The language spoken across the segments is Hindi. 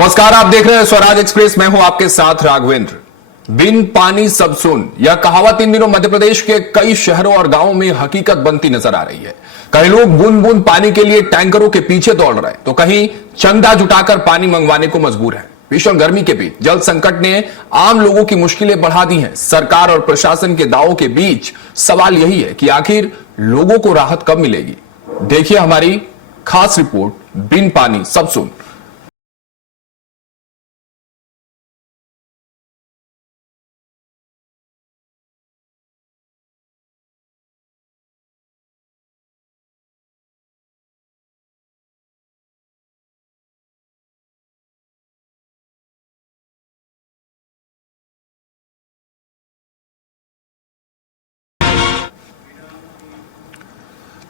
नमस्कार, आप देख रहे हैं स्वराज एक्सप्रेस। मैं हूं आपके साथ राघवेंद्र। बिन पानी सब सुन, यह कहावत इन दिनों मध्य प्रदेश के कई शहरों और गांवों में हकीकत बनती नजर आ रही है। कई लोग बूंद बूंद पानी के लिए टैंकरों के पीछे दौड़ रहे हैं, तो कहीं चंदा जुटाकर पानी मंगवाने को मजबूर है। भीषण गर्मी के बीच जल संकट ने आम लोगों की मुश्किलें बढ़ा दी हैं। सरकार और प्रशासन के दावों के बीच सवाल यही है कि आखिर लोगों को राहत कब मिलेगी। देखिए हमारी खास रिपोर्ट, बिन पानी सब सुन।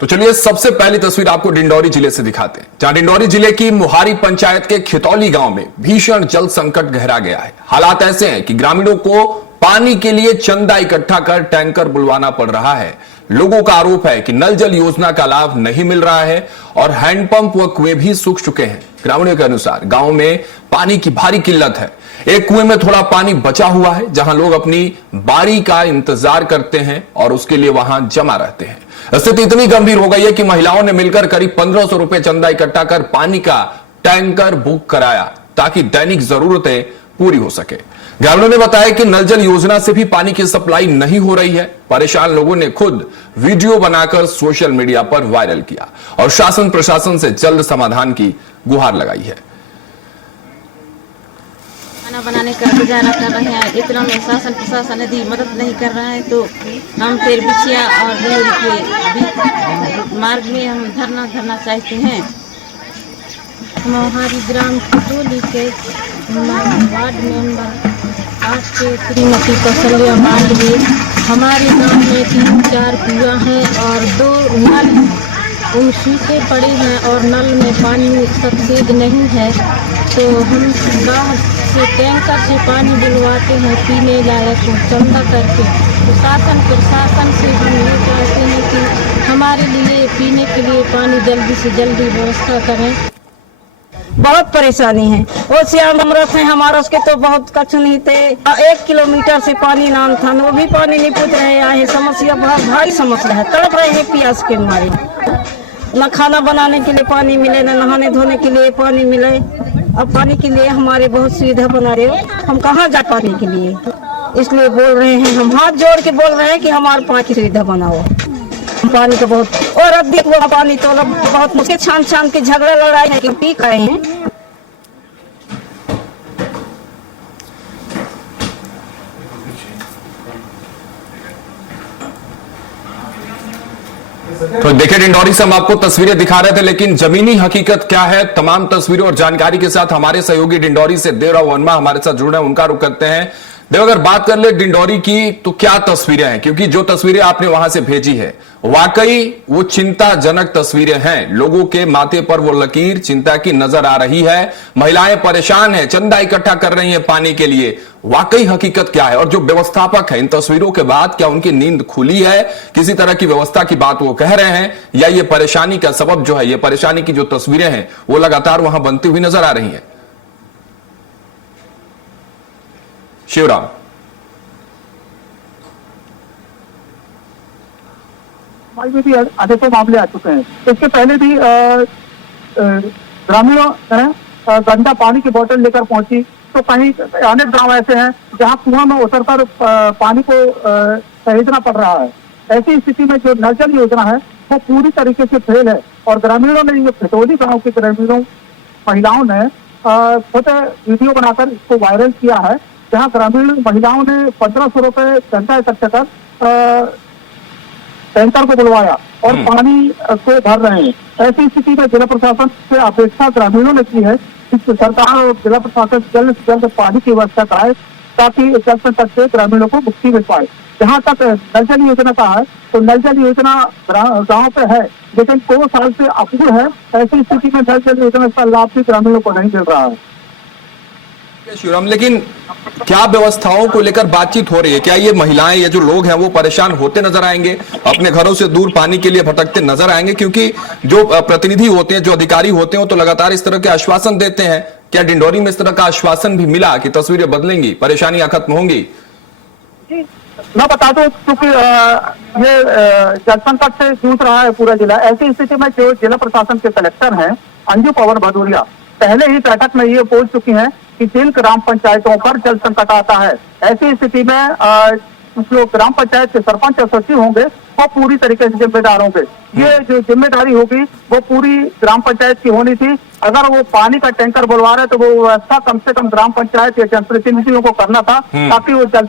तो चलिए सबसे पहली तस्वीर आपको डिंडौरी जिले से दिखाते हैं, जहां डिंडौरी जिले की मुहारी पंचायत के खितौली गांव में भीषण जल संकट गहरा गया है। हालात ऐसे हैं कि ग्रामीणों को पानी के लिए चंदा इकट्ठा कर टैंकर बुलवाना पड़ रहा है। लोगों का आरोप है कि नल जल योजना का लाभ नहीं मिल रहा है और हैंडपंप व कुएं भी सूख चुके हैं। ग्रामीणों के अनुसार गांव में पानी की भारी किल्लत है। एक कुएं में थोड़ा पानी बचा हुआ है, जहां लोग अपनी बारी का इंतजार करते हैं और उसके लिए वहां जमा रहते हैं। स्थिति इतनी गंभीर हो गई है कि महिलाओं ने मिलकर करीब 1500 रुपए चंदा इकट्ठा कर पानी का टैंकर बुक कराया ताकि दैनिक जरूरतें पूरी हो सके। ग्रामीणों ने बताया कि नल जल योजना से भी पानी की सप्लाई नहीं हो रही है। परेशान लोगों ने खुद वीडियो बनाकर सोशल मीडिया पर वायरल किया और शासन प्रशासन से जल्द समाधान की गुहार लगाई है। खाना बनाने का गुजारा कर रहे हैं, इतना में शासन प्रशासन यदि मदद नहीं कर रहा है तो हम फिर बिछिया और के मार्ग में हम धरना चाहते हैं। मोहारी ग्राम खितौली के वार्ड मेंबर आज के श्रीमती कौशल्या मांडवी, हमारे गांव में 3-4 कुआं हैं और 2 नल उन सूखे पड़े हैं और नल में पानी सफेद नहीं है, तो हम बाहर से टैंकर से पानी बुलवाते हैं पीने लायक चंदा करके। तो शासन प्रशासन से हम ये चाहते हैं कि हमारे लिए पीने के लिए पानी जल्दी से जल्दी व्यवस्था करें। बहुत परेशानी है। वो श्याम अमृत है हमारा, उसके तो बहुत कच्छ नहीं थे। 1 किलोमीटर से पानी नाम था, वो भी पानी नहीं पूछ रहे हैं। समस्या बहुत भारी समस्या है, तड़प रहे हैं प्यास के मारे। न खाना बनाने के लिए पानी मिले, न नहाने धोने के लिए पानी मिले। अब पानी के लिए हमारे बहुत सुविधा बना रहे हो, हम कहाँ जा पाने के लिए, इसलिए बोल रहे हैं, हम हाथ जोड़ के बोल रहे हैं कि हमारे पानी की सुविधा बनाओ। पानी का बहुत और अब देखो पानी तो बहुत मुश्किल, छान के झगड़ा लड़ाई है कि पी गए हैं। तो देखिए डिंडौरी से हम आपको तस्वीरें दिखा रहे थे, लेकिन जमीनी हकीकत क्या है, तमाम तस्वीरों और जानकारी के साथ हमारे सहयोगी डिंडौरी से देवराव वर्मा हमारे साथ जुड़ रहे हैं, उनका रुख करते हैं। देव, अगर बात कर ले डिंडौरी की तो क्या तस्वीरें हैं, क्योंकि जो तस्वीरें आपने वहां से भेजी है वाकई वो चिंताजनक तस्वीरें हैं। लोगों के माथे पर वो लकीर चिंता की नजर आ रही है। महिलाएं परेशान हैं, चंदा इकट्ठा कर रही हैं पानी के लिए। वाकई हकीकत क्या है और जो व्यवस्थापक है इन तस्वीरों के बाद क्या उनकी नींद खुली है, किसी तरह की व्यवस्था की बात वो कह रहे हैं, या ये परेशानी का सबब जो है, ये परेशानी की जो तस्वीरें हैं वो लगातार वहां बनती हुई नजर आ रही है। शिवराम, हमारे में भी अनेकों मामले आ चुके हैं। इसके पहले भी ग्रामीणों गंदा पानी की बोतल लेकर पहुंची, तो कहीं अनेक गांव ऐसे हैं जहां कुआं में उतरकर पानी को सहेजना पड़ रहा है। ऐसी स्थिति में जो नल जल योजना है वो पूरी तरीके से फेल है और ग्रामीणों ने, ये खितौली गांव के ग्रामीणों महिलाओं ने खुद वीडियो बनाकर इसको वायरल किया है, जहां ग्रामीण महिलाओं ने 1500 रुपए चंदा इकट्ठा कर टैंकर को बुलवाया और पानी को भर रहे हैं। ऐसी स्थिति में जिला प्रशासन से अपेक्षा ग्रामीणों ने की है कि सरकार और जिला प्रशासन जल्द से जल्द पानी की व्यवस्था कराए ताकि जल संकट से ग्रामीणों को मुक्ति मिल पाए। जहाँ तक नल जल योजना का है, तो नल जल योजना गाँव पे है लेकिन 2 साल से अपूर्ण है। ऐसी स्थिति में नल जल योजना का लाभ भी ग्रामीणों को नहीं मिल रहा है। शिवराम, लेकिन क्या व्यवस्थाओं को लेकर बातचीत हो रही है? क्या ये महिलाएं, ये जो लोग हैं वो परेशान होते नजर आएंगे, अपने घरों से दूर पानी के लिए भटकते नजर आएंगे? क्योंकि जो प्रतिनिधि होते हैं, जो अधिकारी होते हैं, वो तो लगातार इस तरह के आश्वासन देते हैं, क्या डिंडौरी में इस तरह का आश्वासन भी मिला कि तस्वीरें बदलेंगी, परेशानियां खत्म होंगी? मैं बता दूं, क्योंकि ये जल संकट से जूझ रहा है पूरा जिला। ऐसी स्थिति में जो जिला प्रशासन के कलेक्टर हैं अंजू पवन भदौरिया, पहले ही बैठक में ये बोल चुकी हैं कि जिन ग्राम पंचायतों पर जल संकट आता है, ऐसी स्थिति में जो ग्राम पंचायत के सरपंच और सचिव होंगे वो पूरी तरीके से जिम्मेदार होंगे। ये जो जिम्मेदारी होगी वो पूरी ग्राम पंचायत की होनी थी। अगर वो पानी का टैंकर बुलवा रहे तो वो व्यवस्था कम से कम ग्राम पंचायत या जनप्रतिनिधियों को करना था, ताकि वो जल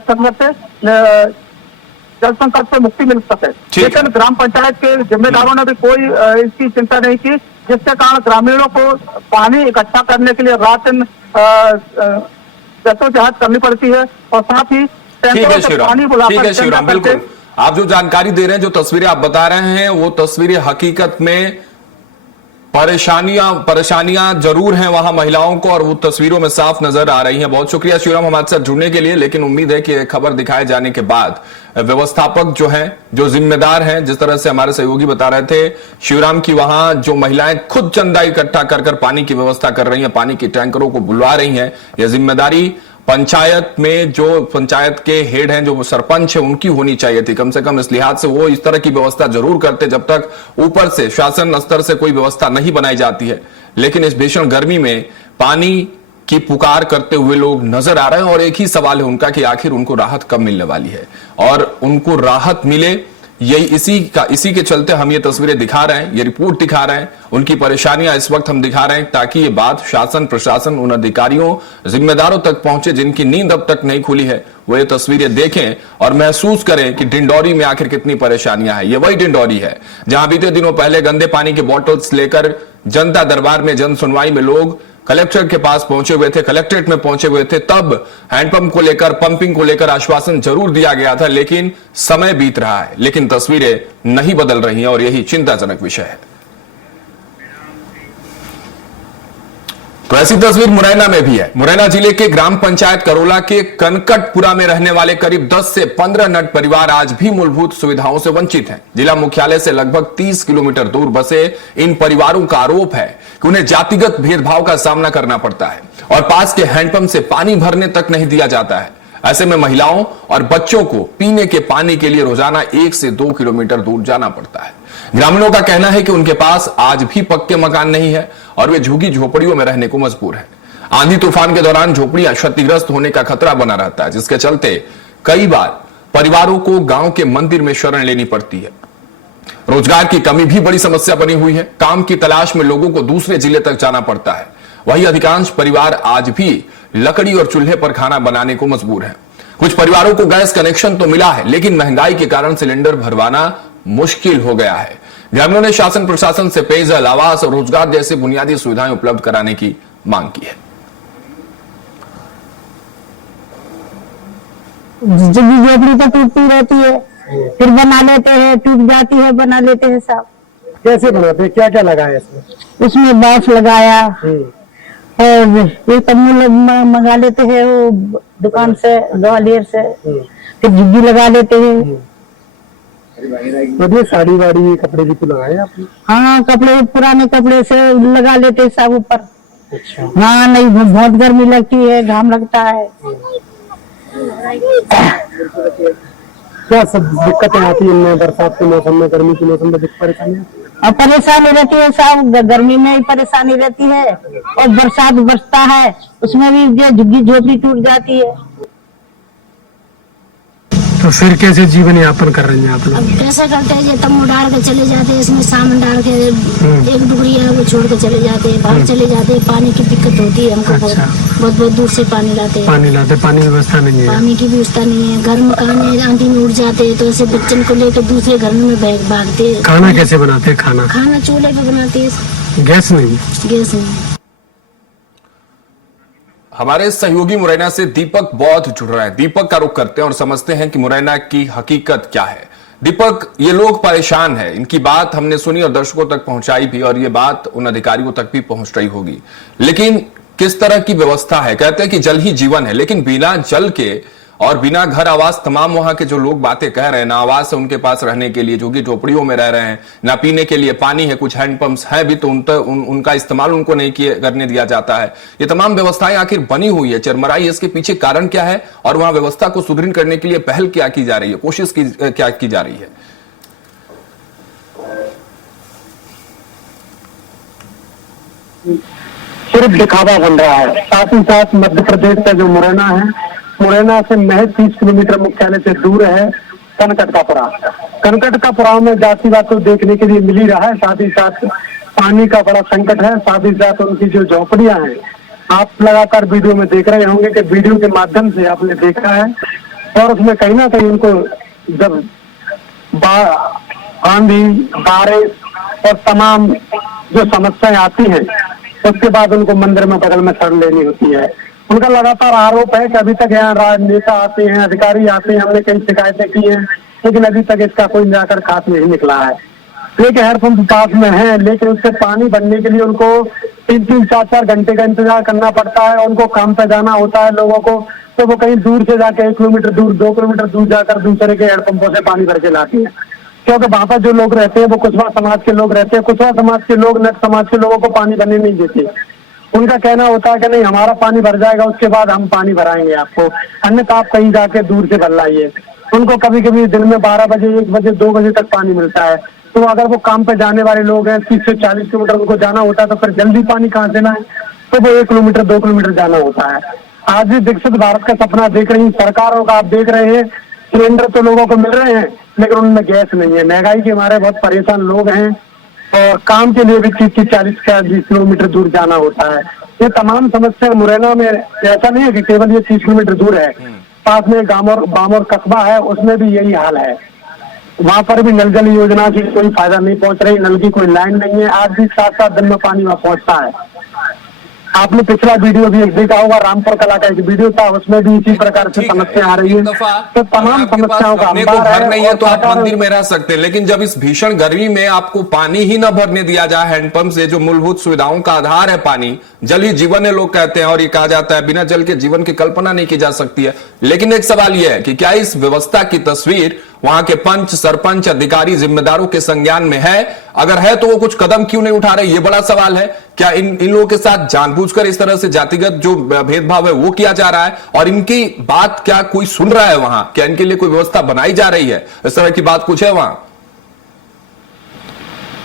संकट से मुक्ति मिल सके। लेकिन ग्राम पंचायत के जिम्मेदारों ने भी कोई इसकी चिंता नहीं की, जिसके कारण ग्रामीणों को पानी इकट्ठा करने के लिए रात दिन जद्दोजहद करनी पड़ती है, और साथ ही ठीक है शिवराम, बिल्कुल आप जो जानकारी दे रहे हैं, जो तस्वीरें आप बता रहे हैं, वो तस्वीरें हकीकत में परेशानियां जरूर हैं वहां महिलाओं को, और वो तस्वीरों में साफ नजर आ रही हैं। बहुत शुक्रिया शिवराम हमारे साथ जुड़ने के लिए। लेकिन उम्मीद है कि खबर दिखाए जाने के बाद व्यवस्थापक जो हैं, जो जिम्मेदार हैं, जिस तरह से हमारे सहयोगी बता रहे थे शिवराम की वहां जो महिलाएं खुद चंदा इकट्ठा कर पानी की व्यवस्था कर रही हैं, पानी के टैंकरों को बुलवा रही हैं, यह जिम्मेदारी पंचायत में जो पंचायत के हेड हैं, जो सरपंच है, उनकी होनी चाहिए थी। कम से कम इस लिहाज से वो इस तरह की व्यवस्था जरूर करते जब तक ऊपर से शासन स्तर से कोई व्यवस्था नहीं बनाई जाती है। लेकिन इस भीषण गर्मी में पानी की पुकार करते हुए लोग नजर आ रहे हैं, और एक ही सवाल है उनका कि आखिर उनको राहत कब मिलने वाली है, और उनको राहत मिले यही इसी के चलते हम ये तस्वीरें दिखा रहे हैं, ये रिपोर्ट दिखा रहे हैं, उनकी परेशानियां इस वक्त हम दिखा रहे हैं, ताकि ये बात शासन प्रशासन उन अधिकारियों जिम्मेदारों तक पहुंचे जिनकी नींद अब तक नहीं खुली है। वो ये तस्वीरें देखें और महसूस करें कि डिंडौरी में आखिर कितनी परेशानियां हैं। ये वही डिंडौरी है जहां बीते दिनों पहले गंदे पानी के बॉटल्स लेकर जनता दरबार में जन सुनवाई में लोग कलेक्टर के पास पहुंचे हुए थे, कलेक्ट्रेट में पहुंचे हुए थे। तब हैंडपंप को लेकर, पंपिंग को लेकर आश्वासन जरूर दिया गया था, लेकिन समय बीत रहा है, लेकिन तस्वीरें नहीं बदल रही हैं, और यही चिंताजनक विषय है। तो ऐसी तस्वीर मुरैना में भी है। मुरैना जिले के ग्राम पंचायत करोला के कनकटपुरा में रहने वाले करीब 10 से 15 नट परिवार आज भी मूलभूत सुविधाओं से वंचित हैं। जिला मुख्यालय से लगभग 30 किलोमीटर दूर बसे इन परिवारों का आरोप है कि उन्हें जातिगत भेदभाव का सामना करना पड़ता है, और पास के हैंडपंप से पानी भरने तक नहीं दिया जाता है। ऐसे में महिलाओं और बच्चों को पीने के पानी के लिए रोजाना 1 से 2 किलोमीटर दूर जाना पड़ता है। ग्रामीणों का कहना है कि उनके पास आज भी पक्के मकान नहीं है, और वे झुग्गी झोपड़ियों में रहने को मजबूर हैं। आंधी तूफान के दौरान झोपड़ियां क्षतिग्रस्त होने का खतरा बना रहता है, जिसके चलते कई बार परिवारों को गांव के मंदिर में शरण लेनी पड़ती है। रोजगार की कमी भी बड़ी समस्या बनी हुई है। काम की तलाश में लोगों को दूसरे जिले तक जाना पड़ता है। वहीं अधिकांश परिवार आज भी लकड़ी और चूल्हे पर खाना बनाने को मजबूर हैं। कुछ परिवारों को गैस कनेक्शन तो मिला है, लेकिन महंगाई के कारण सिलेंडर भरवाना मुश्किल हो गया है। ग्रामीणों ने शासन प्रशासन से पेयजल, आवास और रोजगार जैसी बुनियादी सुविधाएं उपलब्ध कराने की मांग की है। झुग्गी झोपड़ी तो टूटती रहती है, फिर बना लेते हैं, टूट जाती है, बना लेते हैं सब। कैसे बनाते हैं, क्या क्या लगाया इसमें? उसमें बांस लगाया, और ये तम्बू मंगा लेते हैं वो दुकान से, ग्वालियर से, फिर झुग्गी लगा लेते हैं। मतलब साड़ी वाड़ी कपड़े भी तो लगाए आपने? हाँ, कपड़े पुराने कपड़े से लगा लेते हैं सब ऊपर। अच्छा। हाँ, नहीं बहुत गर्मी लगती है, घाम लगता है। क्या सब दिक्कतें आती है इनमें, बरसात के मौसम में, गर्मी के मौसम में परेशानी? और परेशानी रहती है सब, गर्मी में ही परेशानी रहती है, और बरसात बरसता है उसमें भी जो झुग्गी झोपड़ी टूट जाती है। तो फिर कैसे जीवन यापन कर रहे हैं आप लोग? अब कैसे करते हैं, ये तम्बू डाल के चले जाते हैं, इसमें सामान डाल के एक डुगरी है वो छोड़ के चले जाते हैं, बाहर चले जाते हैं। पानी की दिक्कत होती है हमको, अच्छा। बहुत दूर से पानी लाते हैं। पानी की व्यवस्था नहीं है? पानी की व्यवस्था नहीं है। घर मकान में आंधी में उड़ जाते हैं, तो ऐसे बच्चन को लेकर दूसरे घर में भागते हैं। खाना कैसे बनाते हैं? खाना चूल्हे पे बनाते हैं, गैस नहीं? गैस नहीं। हमारे सहयोगी मुरैना से दीपक बौद्ध जुड़ रहे हैं। दीपक का रुख करते हैं और समझते हैं कि मुरैना की हकीकत क्या है। दीपक, ये लोग परेशान हैं, इनकी बात हमने सुनी और दर्शकों तक पहुंचाई भी, और ये बात उन अधिकारियों तक भी पहुंच रही होगी। लेकिन किस तरह की व्यवस्था है? कहते हैं कि जल ही जीवन है, लेकिन बिना जल के और बिना घर आवास तमाम वहां के जो लोग बातें कह रहे हैं, ना आवास है उनके पास रहने के लिए, जो कि झोपड़ियों में रह रहे हैं, ना पीने के लिए पानी है, कुछ हैंडपंप्स है भी तो उनका इस्तेमाल उनको नहीं करने दिया जाता है। ये तमाम व्यवस्थाएं आखिर बनी हुई है, चरमराई, इसके पीछे कारण क्या है और वहां व्यवस्था को सुदृढ़ करने के लिए पहल क्या की जा रही है, कोशिश क्या की जा रही है? सिर्फ दिखावा बन रहा है। साथ ही साथ मध्य प्रदेश का जो मुरैना है, मुरैना से महज 30 किलोमीटर मुख्यालय से दूर है कनकटकापुरा। कनकटकापुरा में जाति बात तो देखने के लिए मिल ही रहा है, साथ ही साथ पानी का बड़ा संकट है, साथ ही साथ उनकी जो झोपड़ियां हैं, आप लगातार वीडियो में देख रहे होंगे कि वीडियो के माध्यम से आपने देखा है, और उसमें कहीं ना कहीं उनको जब आंधी, बारिश और तमाम जो समस्याएं आती हैं, उसके बाद उनको मंदिर में बगल में शरण लेनी होती है। उनका लगातार आरोप है कि अभी तक यहाँ राजनेता आते हैं, अधिकारी आते हैं, हमने कई शिकायतें की हैं, लेकिन अभी तक इसका कोई निराकरण खास नहीं निकला है। एक हैंडपंप पास में है, लेकिन उससे पानी भरने के लिए उनको 3-3, 4-4 घंटे का इंतजार करना पड़ता है। उनको काम पे जाना होता है लोगों को, तो वो कहीं दूर से जाके 1 किलोमीटर दूर, 2 किलोमीटर दूर जाकर दूसरे के हैंडपंपों से पानी भर के लाते हैं, क्योंकि वहां पर जो लोग रहते हैं वो कुशवा समाज के लोग रहते हैं। कुशवा समाज के लोग नट समाज के लोगों को पानी भरने नहीं देते। उनका कहना होता है कि नहीं, हमारा पानी भर जाएगा, उसके बाद हम पानी भराएंगे आपको, अन्यथा आप कहीं जाके दूर से भर लाइए। उनको कभी कभी दिन में 12 बजे, 1 बजे, 2 बजे तक पानी मिलता है। तो अगर वो काम पे जाने वाले लोग हैं, 30 से 40 किलोमीटर उनको जाना होता है, तो फिर जल्दी पानी कहाँ से लाएं? तो वो 1 किलोमीटर, 2 किलोमीटर जाना होता है। आज भी विकसित भारत का सपना देख रही सरकारों का, आप देख रहे हैं, सिलेंडर तो लोगों को मिल रहे हैं, लेकिन उनमें गैस नहीं है। महंगाई के मारे बहुत परेशान लोग हैं, और काम के लिए भी 30, 40 किलोमीटर दूर जाना होता है। ये तमाम समस्या मुरैना में, ऐसा नहीं है कि केवल ये 30 किलोमीटर दूर है, पास में बामोर कस्बा है, उसमें भी यही हाल है। वहां पर भी नल जल योजना की कोई फायदा नहीं पहुंच रही, नल की कोई लाइन नहीं है। आज भी 7-7 दिन में पानी वहां पहुंचता है। आपने पिछला वीडियो भी एक देखा होगा, रामपुर कला का एक वीडियो था, उसमें भी इसी प्रकार से समस्या आ रही है। तो तमाम समस्याओं का घर नहीं है तो आप मंदिर में रह सकते हैं, लेकिन जब इस भीषण गर्मी में आपको पानी ही न भरने दिया जाए, हैंडपंप से जो मूलभूत सुविधाओं का आधार है, पानी, जल ही जीवन है लोग कहते हैं, और ये कहा जाता है बिना जल के जीवन की कल्पना नहीं की जा सकती है। लेकिन एक सवाल यह है कि क्या इस व्यवस्था की तस्वीर वहां के पंच, सरपंच, अधिकारी, जिम्मेदारों के संज्ञान में है? अगर है तो वो कुछ कदम क्यों नहीं उठा रहे? ये बड़ा सवाल है। क्या इन लोगों के साथ जानबूझकर इस तरह से जातिगत जो भेदभाव है वो किया जा रहा है, और इनकी बात क्या कोई सुन रहा है वहां? क्या इनके लिए कोई व्यवस्था बनाई जा रही है? इस तरह की बात कुछ है वहां?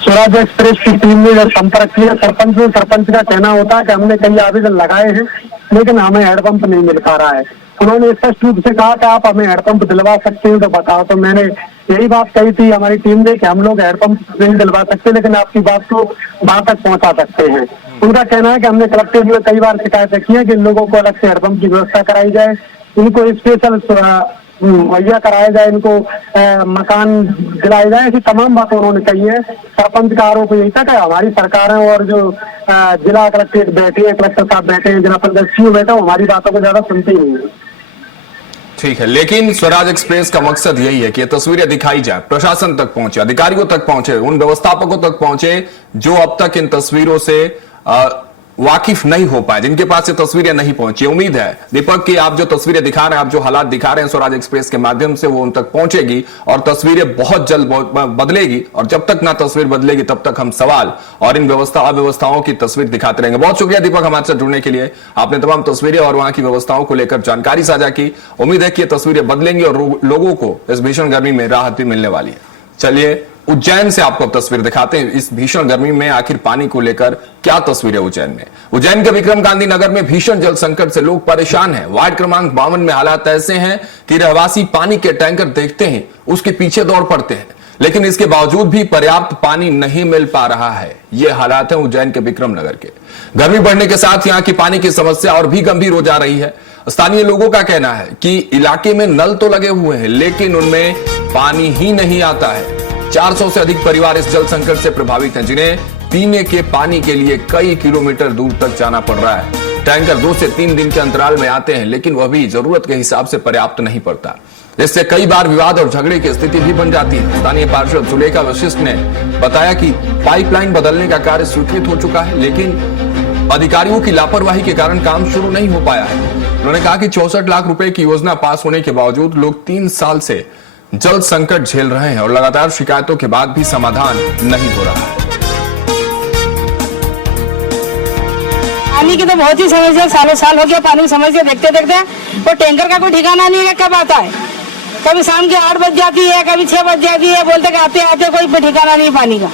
स्वराज एक्सप्रेस की टीम ने जब संपर्क किया सरपंच का कहना होता है कि हमने कई आवेदन लगाए हैं, लेकिन हमें हैंडपंप नहीं मिल पा रहा है। उन्होंने स्पष्ट रूप से कहा कि आप हमें हैंडपंप दिलवा सकते हो तो बताओ। तो मैंने यही बात कही थी हमारी टीम ने कि हम लोग हैंडपंप नहीं दिलवा सकते, लेकिन आपकी बात को वहां तक पहुंचा सकते हैं। उनका कहना है कि हमने कलेक्ट्रेट में कई बार शिकायतें की है कि इन लोगों को अलग से हैंडपंप की व्यवस्था कराई जाए, इनको स्पेशल मुहैया कराया जाए, इनको मकान दिलाए जाए, ऐसी तमाम बातें उन्होंने कही है। सरपंच का आरोप यही था कि हमारी सरकारें और जो जिला कलेक्ट्रेट बैठे हैं, कलेक्टर साहब बैठे हैं, जिला पंचायत सीओ बैठा, हमारी बातों को ज्यादा सुनते ही नहीं है। ठीक है, लेकिन स्वराज एक्सप्रेस का मकसद यही है कि ये तस्वीरें दिखाई जाए, प्रशासन तक पहुंचे, अधिकारियों तक पहुंचे, उन व्यवस्थापकों तक पहुंचे जो अब तक इन तस्वीरों से वाकिफ नहीं हो पाए, जिनके पास ये तस्वीरें नहीं पहुंची। उम्मीद है दीपक कि आप जो तस्वीरें दिखा रहे हैं, आप जो हालात दिखा रहे हैं स्वराज एक्सप्रेस के माध्यम से, वो उन तक पहुंचेगी और तस्वीरें बहुत जल्द बदलेगी। और जब तक ना तस्वीर बदलेगी तब तक हम सवाल और इन अव्यवस्थाओं की तस्वीर दिखाते रहेंगे। बहुत शुक्रिया दीपक हमारे साथ जुड़ने के लिए। आपने तमाम तस्वीरें और वहां की व्यवस्थाओं को लेकर जानकारी साझा की। उम्मीद है कि ये तस्वीरें बदलेंगी और लोगों को इस भीषण गर्मी में राहत भी मिलने वाली है। चलिए उज्जैन से आपको तस्वीर दिखाते हैं। इस भीषण गर्मी में आखिर पानी को लेकर क्या तस्वीर है उज्जैन में। उज्जैन के विक्रम गांधी नगर में भीषण जल संकट से लोग परेशान हैं। वार्ड क्रमांक 52 में हालात ऐसे हैं कि रहवासी पानी के टैंकर देखते हैं उसके पीछे दौड़ पड़ते हैं, लेकिन इसके बावजूद भी पर्याप्त पानी नहीं मिल पा रहा है। ये हालात है उज्जैन के विक्रम नगर के। गर्मी बढ़ने के साथ यहां की पानी की समस्या और भी गंभीर हो जा रही है। स्थानीय लोगों का कहना है कि इलाके में नल तो लगे हुए हैं, लेकिन उनमें पानी ही नहीं आता है। 400 से अधिक परिवार इस जल संकट से प्रभावित हैं, जिन्हें पीने के पानी के लिए कई किलोमीटर दूर तक जाना पड़ रहा है। टैंकर 2 से 3 दिन के अंतराल में आते हैं, लेकिन वह भी जरूरत के हिसाब से पर्याप्त नहीं पड़ता। इससे कई बार विवाद और झगड़े की स्थिति भी बन जाती है। स्थानीय पार्षद सुलेखा वशिष्ठ ने बताया कि पाइपलाइन बदलने का कार्य स्वीकृत हो चुका है, लेकिन अधिकारियों की लापरवाही के कारण काम शुरू नहीं हो पाया है। उन्होंने कहा कि 64 लाख रुपए की योजना पास होने के बावजूद लोग 3 साल से जल संकट झेल रहे हैं और लगातार शिकायतों के बाद भी समाधान नहीं हो रहा है। पानी की तो बहुत ही समस्या, सालों साल हो गया पानी की समस्या देखते देखते। वो टैंकर का कोई ठिकाना नहीं है कब आता है। कभी शाम के 8 बज जाती है, कभी 6 बज जाती है, बोलते कि आते आते कोई ठिकाना नहीं पानी का।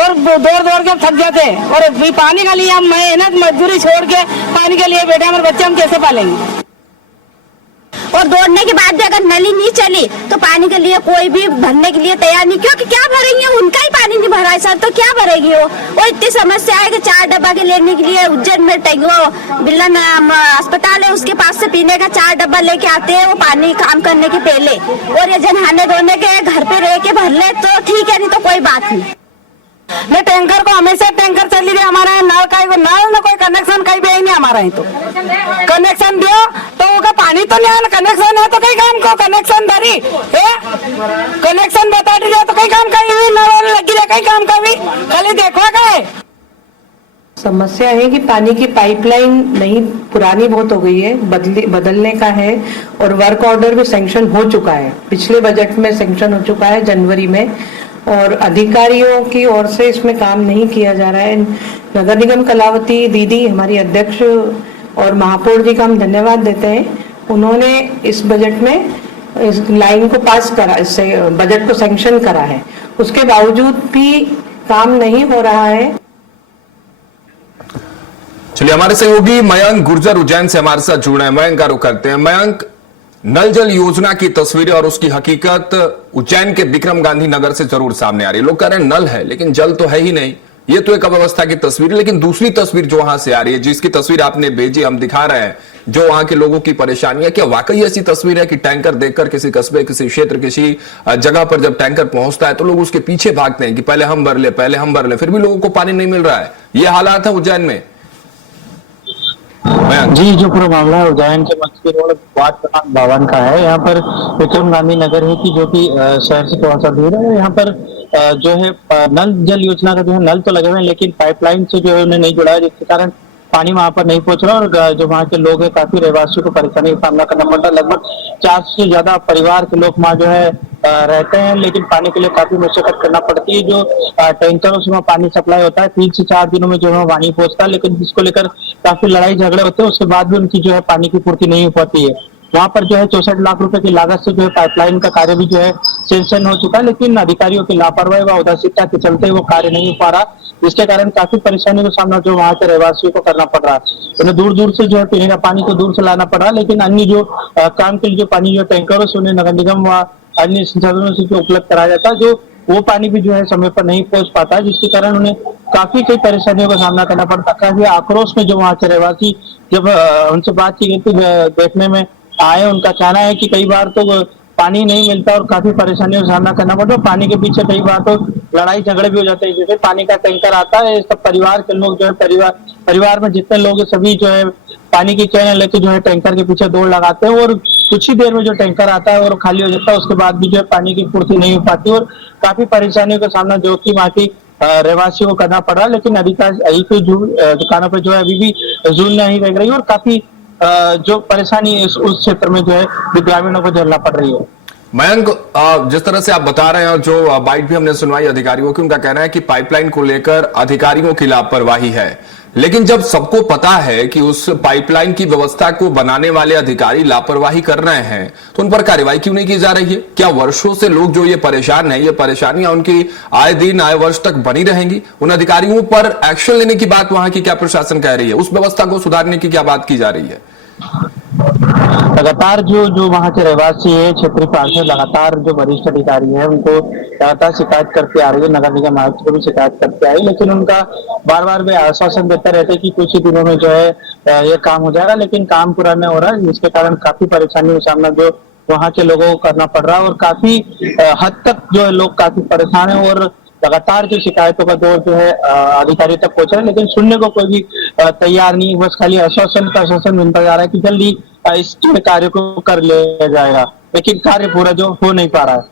और दौड़ दौड़ के थक जाते हैं। और पानी के लिए हम मेहनत मजदूरी छोड़ के पानी के लिए बैठे, हमारे बच्चे हम कैसे पालेंगे। और दौड़ने के बाद भी अगर नली नहीं चली तो पानी के लिए कोई भी भरने के लिए तैयार नहीं, क्योंकि क्या भरेंगे, उनका ही पानी नहीं भरा है सर, तो क्या भरेगी वो इतनी समस्या है कि 4 डब्बा के लेने के लिए उज्जैन में बिल्लन अस्पताल है, उसके पास से पीने का 4 डब्बा लेके आते हैं वो पानी काम करने के पहले। और ये नहाने धोने के घर पे रह के भर ले तो ठीक है, नहीं तो कोई बात नहीं। मैं टैंकर को हमेशा टैंकर चली रही हमारा नल का नल ना कोई कनेक्शन कहीं भी नहीं हमारा है। तो कनेक्शन दियो तो वो पानी तो नहीं आना, कनेक्शन है तो कई काम को कनेक्शन धरी कनेक्शन बता दी तो कई काम का नल लगी रहे कई काम का भी खाली देखो का है। समस्या है कि पानी की पाइपलाइन नहीं, पुरानी बहुत हो गई है, बदलने का है। और वर्क ऑर्डर भी सैंक्शन हो चुका है, पिछले बजट में सैंक्शन हो चुका है जनवरी में। और अधिकारियों की ओर से इसमें काम नहीं किया जा रहा है। नगर निगम कलावती दीदी हमारी अध्यक्ष और महापौर जी का हम धन्यवाद देते हैं, उन्होंने इस बजट में इस लाइन को पास करा, इससे बजट को सैंक्शन करा है, उसके बावजूद भी काम नहीं हो रहा है। चलिए हमारे सहयोगी मयंक गुर्जर उज्जैन से हमारे साथ जुड़ रहे हैं। मयंक का रुख करते हैं। मयंक, नल जल योजना की तस्वीरें और उसकी हकीकत उज्जैन के विक्रम गांधी नगर से जरूर सामने आ रही है। लोग कह रहे हैं नल है लेकिन जल तो है ही नहीं, ये तो एक अव्यवस्था की तस्वीर है। लेकिन दूसरी तस्वीर जो वहां से आ रही है, जिसकी तस्वीर आपने भेजी, हम दिखा रहे हैं जो वहां के लोगों की परेशानी है, क्या वाकई ऐसी तस्वीर है कि टैंकर देखकर किसी कस्बे, किसी क्षेत्र, किसी जगह पर जब टैंकर पहुंचता है तो लोग उसके पीछे भागते हैं कि पहले हम भर ले, पहले हम भर ले, फिर भी लोगों को पानी नहीं मिल रहा है। ये हालात है उज्जैन में। जी, जो पूरा मामला है उज्जैन के मक्की रोड वार्ड क्रमांक 52 का है। यहाँ पर विक्रम गांधी नगर है कि जो कि शहर से थोड़ा सा दूर है। यहाँ पर जो है नल जल योजना का जो है नल तो लगे हुए हैं लेकिन पाइपलाइन से जो है उन्हें नहीं जुड़ा है, जिसके कारण पानी वहां पर नहीं पहुंच रहा। और जो वहाँ के लोग हैं काफी रहवासियों को परेशानी का सामना करना पड़ता है। लगभग 400 से ज्यादा परिवार के लोग वहाँ जो है रहते हैं, लेकिन पानी के लिए काफी मशक्कत करना पड़ती है। जो टैंकरों से वहाँ पानी सप्लाई होता है 3 से 4 दिनों में जो है पानी पहुंचता है, लेकिन जिसको लेकर काफी लड़ाई झगड़े होते हैं। उसके बाद भी उनकी जो है पानी की पूर्ति नहीं हो पाती है। वहाँ पर जो है 64 लाख रुपए की लागत से जो है पाइपलाइन का कार्य भी जो है सैंक्शन हो चुका है, लेकिन अधिकारियों की लापरवाही व उदासीनता के चलते वो कार्य नहीं हो पा रहा, जिसके कारण काफी परेशानी का सामना जो वहाँ के रहवासियों को करना पड़ रहा है। उन्हें दूर दूर से जो है पीने का पानी को दूर से लाना पड़ रहा है, लेकिन अन्य जो काम के लिए जो पानी जो टैंकरों से उन्हें नगर निगम व अन्य संसाधनों से जो उपलब्ध कराया जाता है, जो वो पानी भी जो है समय पर नहीं पहुंच पाता है, जिसके कारण उन्हें काफी कई परेशानियों का सामना करना पड़ता है। काफी आक्रोश में जो वहाँ के रहवासी जब उनसे बात की गई देखने में आए, उनका कहना है कि कई बार तो पानी नहीं मिलता और काफी परेशानियों का सामना करना पड़ता है। पानी के पीछे कई बार तो लड़ाई झगड़े भी हो जाते हैं। जैसे पानी का टैंकर आता है, सब परिवार के लोग जो है परिवार में जितने लोग सभी जो है पानी की कैन लेके जो है टैंकर के पीछे दौड़ लगाते हैं और कुछ ही देर में जो टैंकर आता है और खाली हो जाता है। उसके बाद भी जो है पानी की पूर्ति नहीं हो पाती और काफी परेशानियों का सामना जो कि वहाँ की रहवासियों को करना पड़ रहा है। लेकिन अधिकारी दुकानों पर जो है अभी भी जून नहीं देख रही और काफी जो परेशानी उस क्षेत्र में जो है ग्रामीणों को झेलना पड़ रही है। मयंक, जिस तरह से आप बता रहे हैं और जो बाइट भी हमने सुनवाई अधिकारियों की, उनका कहना है कि पाइपलाइन को लेकर अधिकारियों की लापरवाही है। लेकिन जब सबको पता है कि उस पाइपलाइन की व्यवस्था को बनाने वाले अधिकारी लापरवाही कर रहे हैं, तो उन पर कार्रवाई क्यों नहीं की जा रही है? क्या वर्षों से लोग जो ये परेशान है, ये परेशानियां उनकी आए दिन आए वर्ष तक बनी रहेंगी? उन अधिकारियों पर एक्शन लेने की बात वहां की क्या प्रशासन कह रही है? उस व्यवस्था को सुधारने की क्या बात की जा रही है? लगातार जो वहाँ के रहवासी है, क्षेत्रीय पार्षद लगातार जो वरिष्ठ अधिकारी है उनको लगातार शिकायत करते आ रही है। नगर निगम आयुक्त को भी शिकायत करते आई, लेकिन उनका बार बार वे आश्वासन देते रहते कि कुछ ही दिनों में जो है ये काम हो जाएगा, लेकिन काम पूरा नहीं हो रहा है, जिसके कारण काफी परेशानी का सामना जो वहाँ के लोगों को करना पड़ रहा है। और काफी हद तक जो है लोग काफी परेशान है और लगातार जो शिकायतों का दौर जो है अधिकारी तक पहुंच रहा है, लेकिन सुनने को कोई भी तैयार नहीं। बस खाली आश्वासन मिलता जा रहा है कि जल्दी इस कार्य को कर लिया जाएगा, लेकिन कार्य पूरा जो हो नहीं पा रहा है।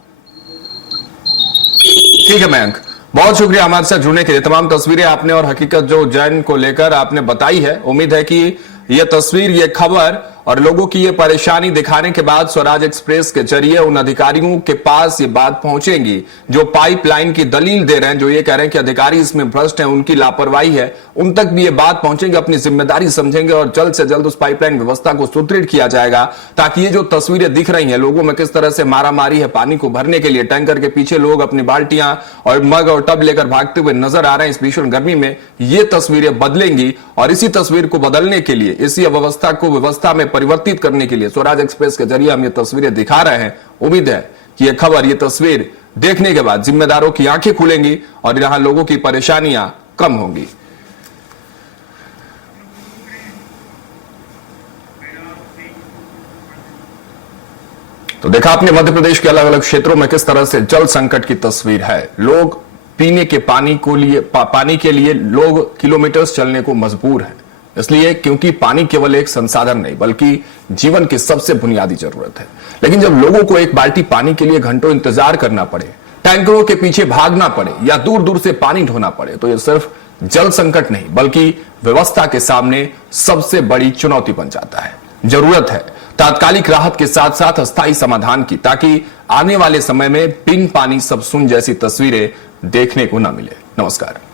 ठीक है मयंक, बहुत शुक्रिया हमारे साथ जुड़ने के लिए। तमाम तस्वीरें आपने और हकीकत जो उज्जैन को लेकर आपने बताई है, उम्मीद है कि यह तस्वीर, ये खबर और लोगों की ये परेशानी दिखाने के बाद स्वराज एक्सप्रेस के जरिए उन अधिकारियों के पास ये बात पहुंचेंगी जो पाइपलाइन की दलील दे रहे हैं, जो ये कह रहे हैं कि अधिकारी इसमें भ्रष्ट हैं, उनकी लापरवाही है, उन तक भी ये बात पहुंचेंगे, अपनी जिम्मेदारी समझेंगे और जल्द से जल्द उस पाइपलाइन व्यवस्था को सुदृढ़ किया जाएगा, ताकि ये जो तस्वीरें दिख रही हैं लोगों में किस तरह से मारामारी है पानी को भरने के लिए, टैंकर के पीछे लोग अपनी बाल्टियां और मग और टब लेकर भागते हुए नजर आ रहे हैं इस भीषण गर्मी में, ये तस्वीरें बदलेंगी। और इसी तस्वीर को बदलने के लिए, इसी अव्यवस्था को व्यवस्था में परिवर्तित करने के लिए स्वराज एक्सप्रेस के जरिए हम ये तस्वीरें दिखा रहे हैं। उम्मीद है कि ये खबर, ये तस्वीर देखने के बाद जिम्मेदारों की आंखें खुलेंगी और यहां लोगों की परेशानियां कम होंगी। तो देखा आपने मध्य प्रदेश के अलग अलग क्षेत्रों में किस तरह से जल संकट की तस्वीर है। लोग पीने के पानी के लिए लोग किलोमीटर्स चलने को मजबूर हैं, इसलिए क्योंकि पानी केवल एक संसाधन नहीं बल्कि जीवन की सबसे बुनियादी जरूरत है। लेकिन जब लोगों को एक बाल्टी पानी के लिए घंटों इंतजार करना पड़े, टैंकरों के पीछे भागना पड़े या दूर दूर से पानी ढोना पड़े, तो यह सिर्फ जल संकट नहीं बल्कि व्यवस्था के सामने सबसे बड़ी चुनौती बन जाता है। जरूरत है तात्कालिक राहत के साथ साथ अस्थायी समाधान की, ताकि आने वाले समय में बिन पानी सब सुन जैसी तस्वीरें देखने को न मिले। नमस्कार।